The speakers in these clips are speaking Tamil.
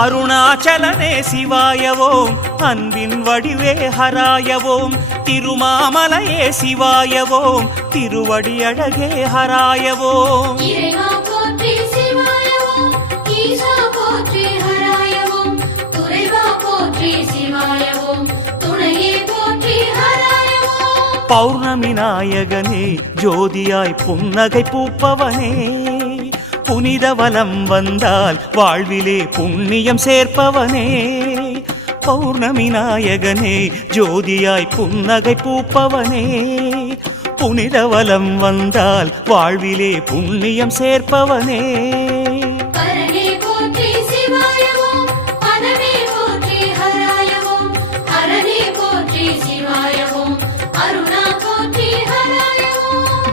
அருணாச்சலனே சிவாயவோம், அன்பின் வடிவே ஹராயவோம், திருமாமலையே சிவாயவோம், திருவடி அழகே ஹராயவோம். பௌர்ணமி நாயகனே, ஜோதியாய் புன்னகை பூப்பவனே, புனித வலம் வந்தால் வாழ்விலே புண்ணியம் சேர்ப்பவனே. பௌர்ணமி நாயகனே, ஜோதியாய் புன்னகை பூப்பவனே, புனித வலம் வந்தால் வாழ்விலே புண்ணியம் சேர்ப்பவனே.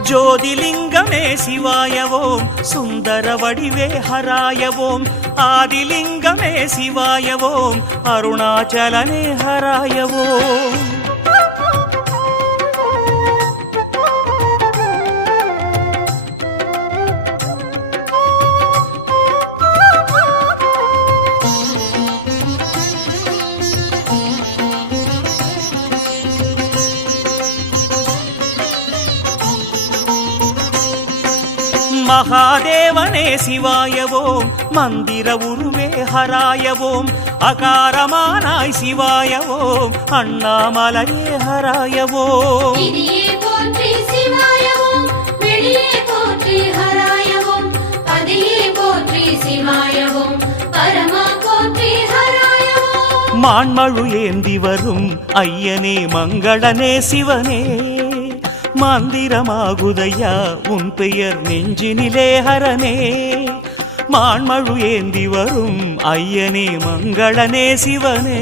ஜோதிலிங்கமே சிவாயவோம், சுந்தர வடிவே ஹராயவோம், ஆதிலிங்கமே சிவாயவோம், அருணாச்சலனே ஹராயவோம். மகாதேவனே சிவாயவோம், மந்திர உருவே ஹராயவோம், அகாரமானாய் சிவாயவோம், அண்ணாமலையே ஹராயவோம். மான்மழு ஏந்தி வரும் ஐயனே, மங்களனே சிவனே, மந்திரமாகுதையா உன் பெயர் நெஞ்சினிலே ஹரனே. மான்மழு ஏந்தி வரும் ஐயனே, மங்களனே சிவனே,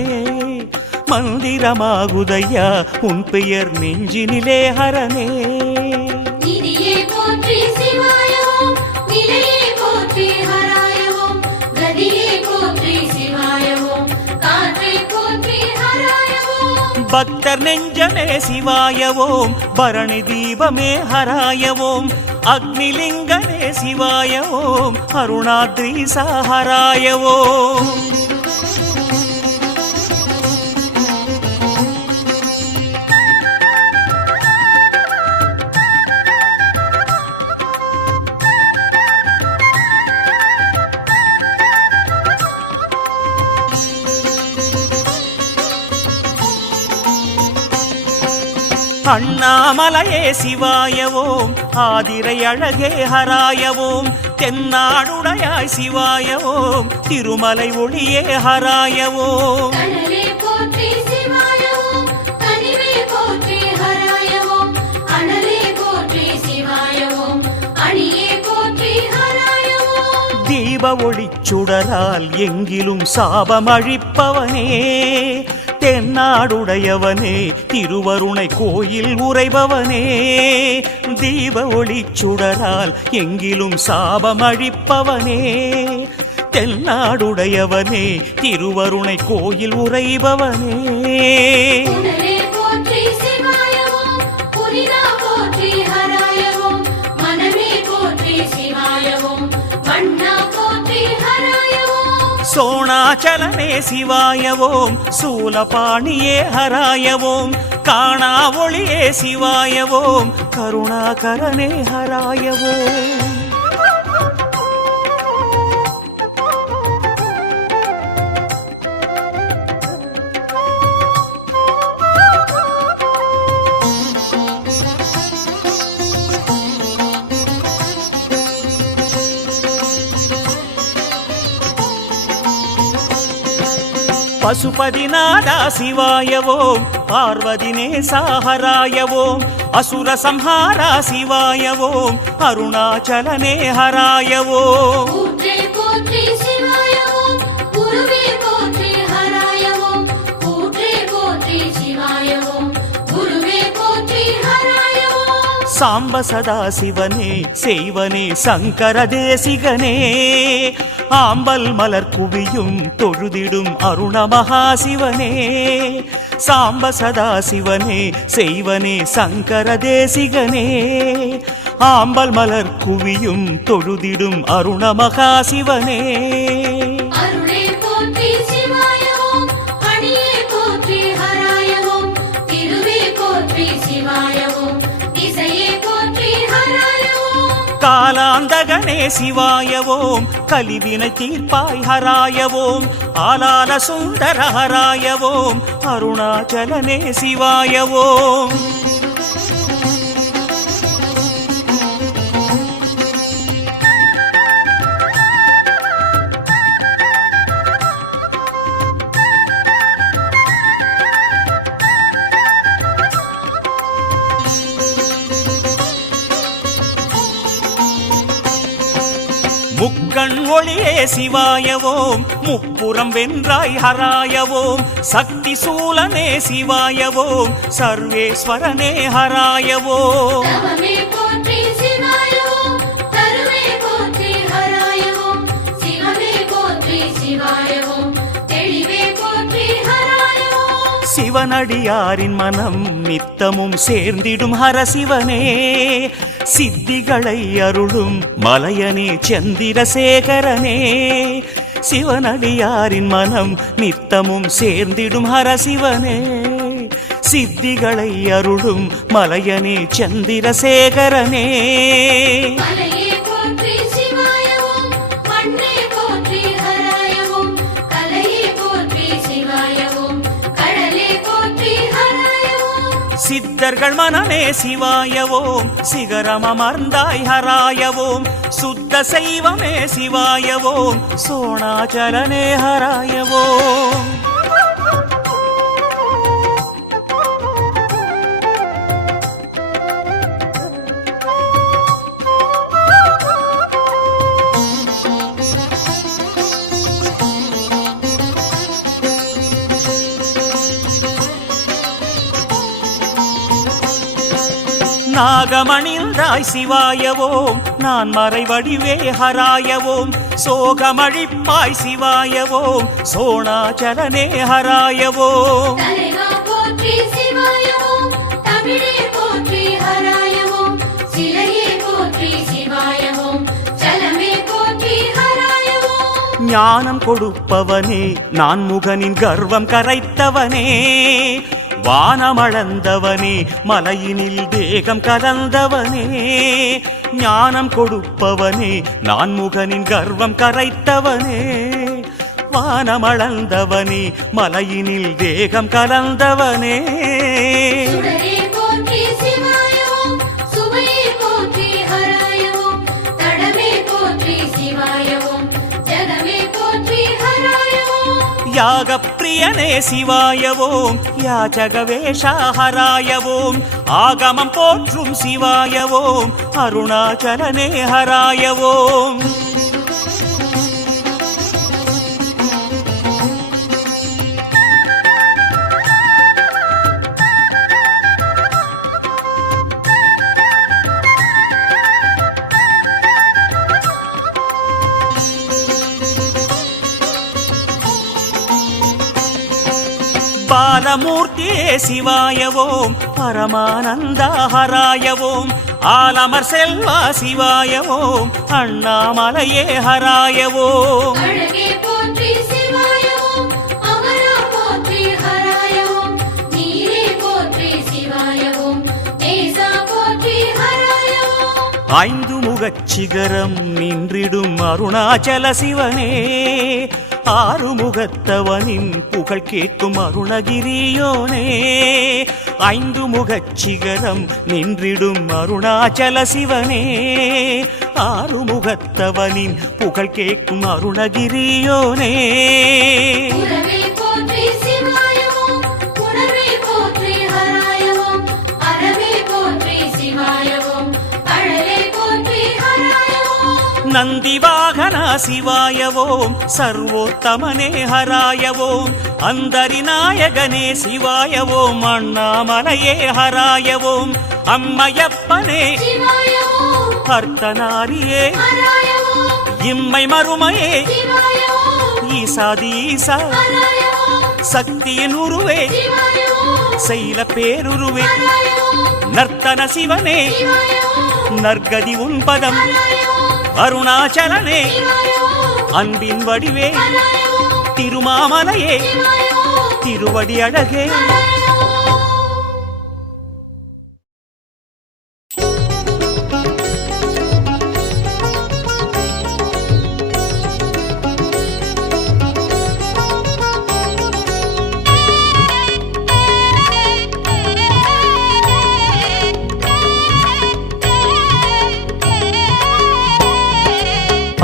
மந்திரமாகுதையா உன் பெயர் நெஞ்சினிலே ஹரனே. பக்தர் நெஞ்சமே சிவாயவோம், பரணி தீபமே ஹராயவோம், அக்னிலிங்கமே சிவாயவோம், அருணாத்ரீசா ஹராயவோம். அண்ணாமலையே சிவாயவோம், ஆதிரை அழகே ஹராயவோம், தென்னாடுடையாய் சிவாயவோம், திருமலை ஒளியே ஹராயவோம். தீப ஒளிச்சுடரால் எங்கிலும் சாபமழிப்பவனே, தென்னாடுடையவனே, திருவருணை கோயில் உறைபவனே. தீப ஒளிச்சுடரால் எங்கிலும் சாபமழிப்பவனே, தென்னாடுடையவனே, திருவருணை கோயில் உறைபவனே. சோணாச்சலனே சிவாயவோம், சூலபாணியே ஹராயவோம், காணா ஒளியே சிவாயவோம், கருணாகரனே ஹராயவோம். பசுபதிநாதா சிவாயவோம், பார்வதிநேசா ஹராயவோம், அசுர சம்ஹாரா சிவாயவோம், அருணாச்சலனே ஹராயவோம். சாம்ப சதா சிவனே செய்வனே சங்கர தேசிகனே ஆம்பல் மலர் குவியும் தொழுதிடும் அருண மகாசிவனே சாம்ப சதா சிவனே செய்வனே சங்கர தேசிகனே ஆம்பல் மலர் குவியும் தொழுதிடும் அருண மகாசிவனே காலாந்தகனே சிவாயவோம் கலிவினை தீர்ப்பாய் ஹராயவோம் ஆலால சுந்தர ஹராயவோம் அருணாச்சலனே சிவாயவோம் முக்கண் ஒளியே சிவாயவோம் முப்புறம் வென்றாய் ஹராயவோம் சக்தி சூலனே சிவாயவோம் சர்வேஸ்வரனே ஹராயவோம் சிவனடியாரின் மனம் நித்தமும் சேர்ந்திடும் ஹரசிவனே சித்திகளை அருளும் மலையனே சந்திரசேகரனே சிவனடியாரின் மனம் நித்தமும் சேர்ந்திடும் ஹரசிவனே சித்திகளை அருளும் மலையனே சந்திரசேகரனே சித்தர்கள் மனமே சிவாயவோம் சிகரம் அமர்ந்தாய் ஹராயவோம் சுத்த சைவமே சிவாயவோம் சோணாச்சலனே ஹராயவோம் நாகமணிந்தாய் சிவாயவோம் நான் மறைவடிவே ஹராயவோம் சோகமழிப்பாய் சிவாயவோம் சோணாச்சலனே ஹராயவோம் ஞானம் கொடுப்பவனே நான் முகனின் கர்வம் கரைத்தவனே வானமளந்தவனே மலையினில் தேகம் கலந்தவனே ஞானம் கொடுப்பவனே நான் முகனின் கர்வம் கரைத்தவனே வானமளந்தவனே மலையினில் தேகம் கலந்தவனே யாகப்பிரியனே சிவாயவோம் யாச்சகவேஷா ஹராயவோம் ஆகமம் போற்றும் சிவாயவோம் அருணாச்சலனே ஹராயவோம் பாலமூர்த்தியே சிவாயவோம் பரமானந்தா ஹராயவோம் ஆலமர் செல்வா சிவாயவோம் அண்ணாமலையே ஹராயவோம் ஐந்து முகச்சிகரம் நின்றிடும் அருணாச்சல சிவனே ஆறுமுகத்தவனின் புகழ் கேட்கும் அருணகிரியோனே ஐந்து முகச்சிகரம் நின்றிடும் அருணாச்சல சிவனே ஆறுமுகத்தவனின் புகழ் கேட்கும் அருணகிரியோனே நந்திவாகனா சிவாய ஓம் சர்வோத்தமனே ஹராய ஓம் அந்தரிநாயகனே சிவாய ஓம் அண்ணாமலையே ஹராய ஓம் அம்மையப்பனே அர்த்தநாரியே இம்மை மறுமையே ஈசாதீசா சக்தியின் உருவே செய்ல பேருருவே நர்த்தன சிவனே நற்கதி உன்பதம் அருணாச்சலனே அன்பின் வடிவே திருமாமலையே திருவடி அழகே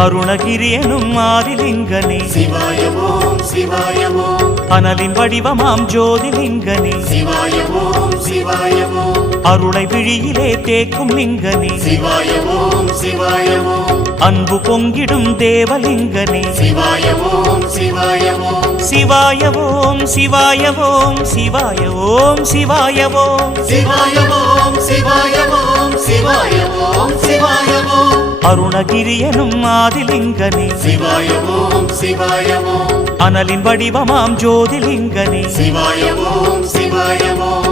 அருணகிரி எனும் ஆதிலிங்கனே சிவாய ஓம் சிவாய ஓம் அனலின் வடிவமாம் ஜோதிலிங்கனே சிவாய ஓம் சிவாய ஓம் அருளை விழியிலே தேக்கும் லிங்கனே சிவாய ஓம் சிவாய ஓம் அன்பு பொங்கிடும் தேவலிங்கனே சிவாய ஓம் சிவாய ஓம் சிவாய ஓம் சிவாய ஓம் சிவாய ஓம் சிவாய ஓம் சிவாய ஓம் சிவாய ஓம் சிவாய ஓம் சிவாய ஓம் அருணகிரி எனும் ஆதிலிங்கனே சிவாய ஓம் சிவாய ஓம் அனலின் வடிவமாம் ஜோதிலிங்கனே சிவாய ஓம் சிவாய ஓம்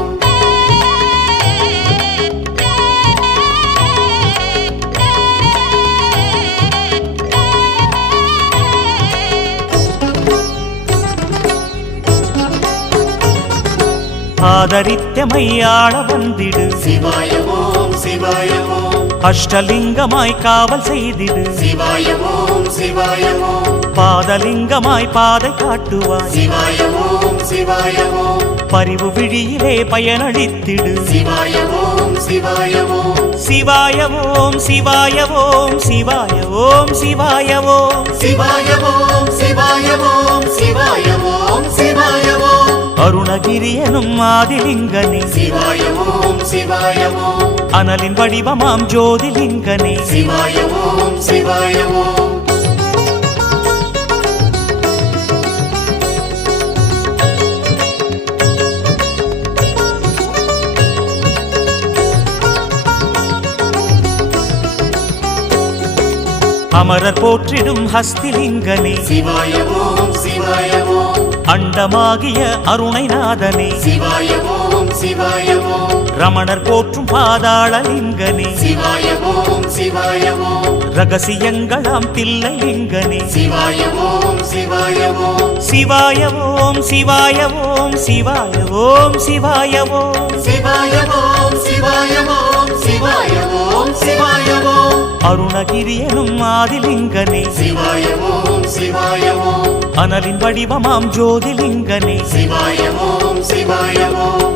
ஆதரித்தமையாள வந்திடு சிவாய ஓம் சிவாய ஓம் அஷ்டலிங்கமாய் காவல் செய்திடு சிவாய ஓம் சிவாய ஓம் பாதலிங்கமாய் பாதை காட்டுவாய் சிவாய ஓம் சிவாய ஓம் பரிவு விழியிலே பயனளித்திடு சிவாய ஓம் சிவாய ஓம் சிவாய ஓம் சிவாய ஓம் சிவாய ஓம் சிவாய ஓம் சிவாய ஓம் சிவாய ஓம் சிவாய ஓம் சிவாய ஓம் அருணகிரி எனும் ஆதிலிங்கனே சிவாய ஓம் சிவாய ஓம் அனலின் வடிவமாம் ஜோதிலிங்கனே சிவாய ஓம் சிவாய ஓம் அமரர் போற்றிடும் ஹஸ்திலிங்கனே சிவாய ஓம் சிவாய ஓம் அண்டமாகிய அருணைநாதனே சிவாய ஓம் சிவாய ஓம் ரமணர் போற்றும் பாதாளலிங்கனே சிவாய ஓம் சிவாய ஓம் ரகசியங்களாம் தில்லைலிங்கனே சிவாய ஓம் சிவாய ஓம் சிவாய ஓம் சிவாய ஓம் சிவாய ஓம் சிவாய ஓம் சிவாய ஓம் சிவாய ஓம் சிவாய ஓம் சிவாய ஓம் அருணகிரி எனும் ஆதிலிங்கனே சிவாய ஓம் சிவாய ஓம் அனலின் வடிவமாம் ஜோதிலிங்கனே சிவாய ஓம் சிவாய ஓம்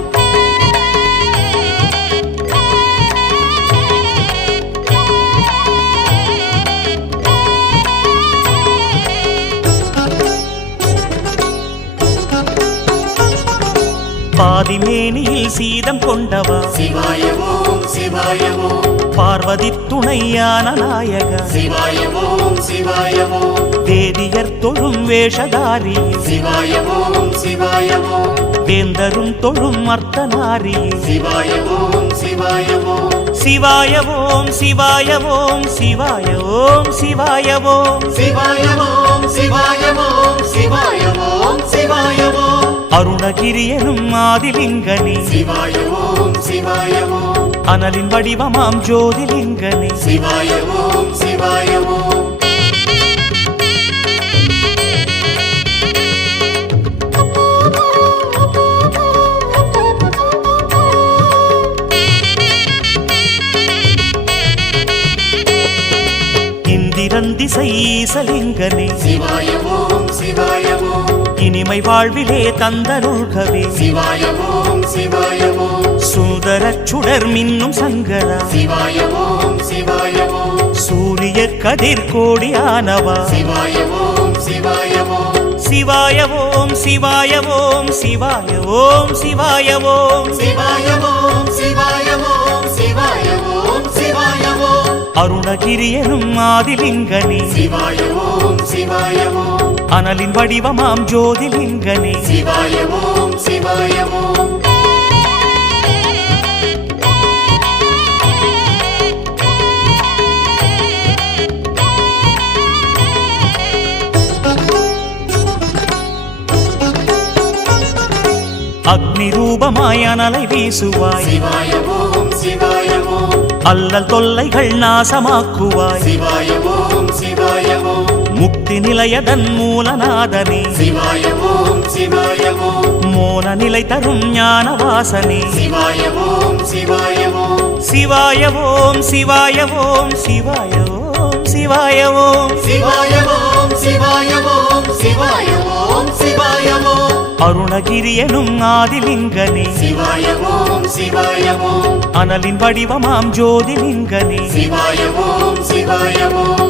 பாதிமேனியில் சீதம் கொண்டவா சிவாய ஓம் சிவாய ஓம் பார்வதி துணையான நாயக சிவாய ஓம் சிவாய ஓம் வேதியர் தொழும் வேஷதாரி சிவாய ஓம் சிவாய ஓம் வேந்தரும் தொழும் அர்த்தநாரி சிவாய ஓம் சிவாய ஓம் சிவாய ஓம் சிவாய ஓம் சிவாய ஓம் சிவாய ஓம் சிவாய ஓம் சிவாய ஓம் சிவாய ஓம் சிவாய ஓம் அருணகிரி எனும் ஆதிலிங்கனே சிவாய ஓம் சிவாய ஓம் அனலின் வடிவமாம் ஜோதிலிங்கனே சிவாய ஓம் சிவாய ஓம் இந்திரன் திசை ஈசலிங்கனே சிவாய ஓம் சிவாய ஓம் இனிமை வாழ்விலே தந்தருள்கவே சிவாய ஓம் சிவாய ஓம் சுந்தரச் சுடர் மின்னும் சங்கரா சிவாய ஓம் சிவாய ஓம் சூரிய கதிர் கோடியானவா சிவாய ஓம் சிவாய ஓம் சிவாய ஓம் சிவாய ஓம் சிவாய ஓம் சிவாய ஓம் சிவாய ஓம் சிவாய ஓம் சிவாய ஓம் சிவாய ஓம் அருணகிரி எனும் ஆதிலிங்கனே சிவாய ஓம் சிவாய ஓம் அனலின் வடிவமாம் ஜோதிலிங்கனே சிவாய ஓம் சிவாய ஓம் அக்னி ரூபமாய் அனலை வீசுவாய் சிவாய ஓம் சிவாய ஓம் அல்லல் தொல்லைகள் நாசமாக்குவாய் சிவாய ஓம் சிவாய ஓம் முக்தி நிலையதன் மூலநாதனே சிவாய ஓம் சிவாய ஓம் மோன நிலை தரும் ஞான வாசனே சிவாய ஓம் சிவாய ஓம் சிவாய ஓம் சிவாய ஓம் சிவாய ஓம் சிவாய ஓம் சிவாய ஓம் சிவாய ஓம் சிவாய ஓம் சிவாய ஓம் அருணகிரி எனும் ஆதிலிங்கனே சிவாய ஓம் சிவாய ஓம் அனலின் வடிவமாம் ஜோதிலிங்கனே சிவாய ஓம் சிவாய ஓம்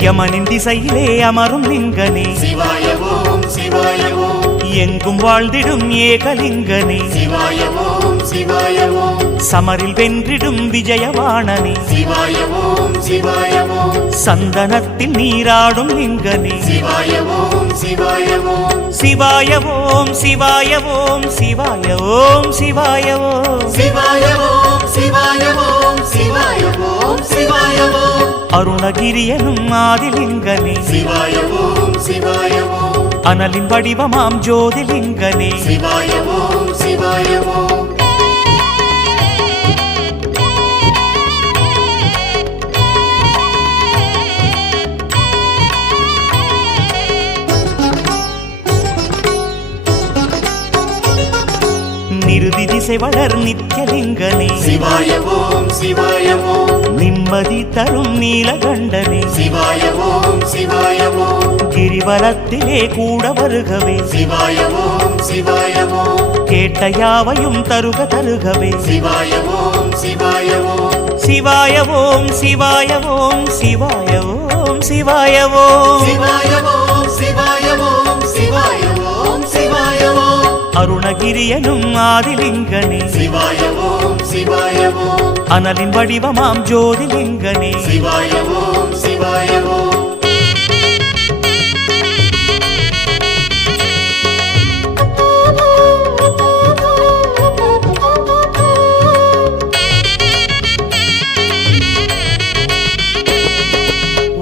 யமனின் திசையிலே அமரும் லிங்கனே சிவாய ஓம் சிவாய ஓம் எங்கும் வாழ்ந்திடும் ஏகலிங்கனே சிவாய ஓம் சிவாய ஓம் சமரில் வென்றிடும் விஜயவாணனே சிவாய ஓம் சிவாய ஓம் சந்தனத்தில் நீராடும் லிங்கனே சிவாய ஓம் சிவாய ஓம் சிவாய ஓம் சிவாய ஓம் சிவாய ஓம் சிவாய ஓம் சிவாய ஓம் சிவாய ஓம் சிவாய ஓம் சிவாய ஓம் அருணகிரி எனும் ஆதிலிங்கனே சிவாய ஓம் சிவாய ஓம் அனலின் வடிவமாம் ஜோதிலிங்கனே சிவாய ஓம் சிவாய ஓம் நிருதி திசை வளர் நித்யலிங்கனே சிவாய ஓம் சிவாய ஓம் நிம்மதி தரும் நீலகண்டனே சிவாய ஓம் சிவாய ஓம் கிரிவலத்திலே கூட வருகவே சிவாய ஓம் சிவாய ஓம் கேட்ட யாவையும் தருக தருகவே சிவாய ஓம் சிவாய ஓம் சிவாய ஓம் சிவாய ஓம் சிவாய ஓம் சிவாய ஓம் சிவாய ஓம் சிவாய ஓம் சிவாய ஓம் சிவாய ஓம் அருணகிரி எனும் ஆதிலிங்கனே சிவாய ஓம் சிவாய ஓம் அனலின் வடிவமாம் ஜோதிலிங்கனே சிவாய ஓம் சிவாய ஓம்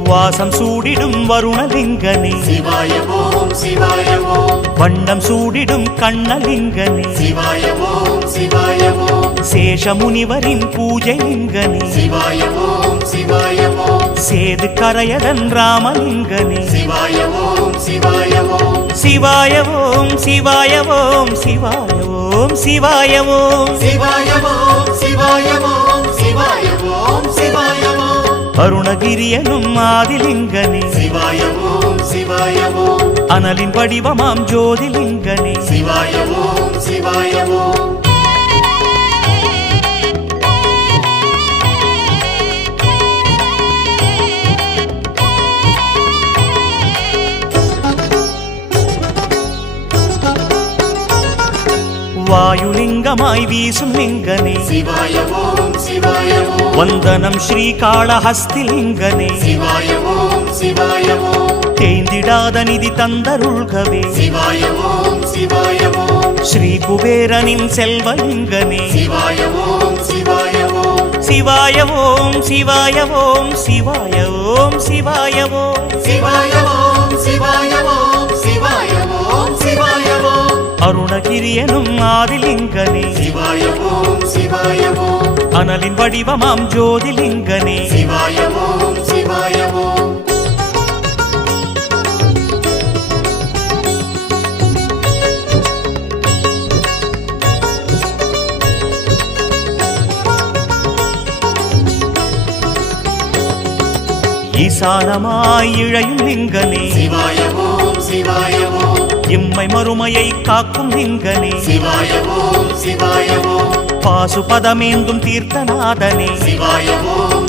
வாசம் சூடிடும் வருணலிங்கனே சிவாய ஓம் சிவாய ஓம் வண்ணம் சூடிடும் கண்ணலிங்கனே சிவாய ஓம் சிவாய ஓம் சேஷமுனிவரின் பூஜை லிங்கனே சிவாய ஓம் சிவாய ஓம் சேது கரையதன் ராமலிங்கனே சிவாய ஓம் சிவாய ஓம் சிவாய ஓம் சிவாய ஓம் சிவாய ஓம் சிவாய ஓம் சிவாய ஓம் சிவாய ஓம் சிவாய ஓம் சிவாய ஓம் அருணகிரி எனும் ஆதிலிங்கனே சிவாய ஓம் சிவாய ஓம் அனலின் வடிவமாம் ஜோதிலிங்கனே சிவாய ஓம் சிவாய ஓம் வாயுலிங்கமாய் வீசும் லிங்கனே சிவாய ஓம் சிவாய ஓம் வந்தனம் ஸ்ரீகாளஹஸ்திலிங்கனே சிவாய ஓம் சிவாய ஓம் தேய்ந்திடாத நிதி தந்தருள்கவே சிவாய ஓம் சிவாய ஓம் ஸ்ரீ குபேரனின் செல்வலிங்கனே சிவாய ஓம் சிவாய ஓம் சிவாய ஓம் சிவாய ஓம் சிவாய ஓம் சிவாய ஓம் சிவாய ஓம் சிவாய ஓம் சிவாய ஓம் சிவாய ஓம் அருணகிரி எனும் ஆதிலிங்கனே சிவாய ஓம் சிவாய ஓம் அனலின் வடிவமாம் ஜோதிலிங்கனே சிவாய ஓம் சிவாய ஓம் ஈசானமாய் இழையும் லிங்கனே சிவாய ஓம் சிவாய ஓம் இம்மை மறுமையை காக்கும் லிங்கனே சிவாய ஓம் சிவாய ஓம் பாசுபதமேந்தும் தீர்த்தநாதனே சிவாய ஓம்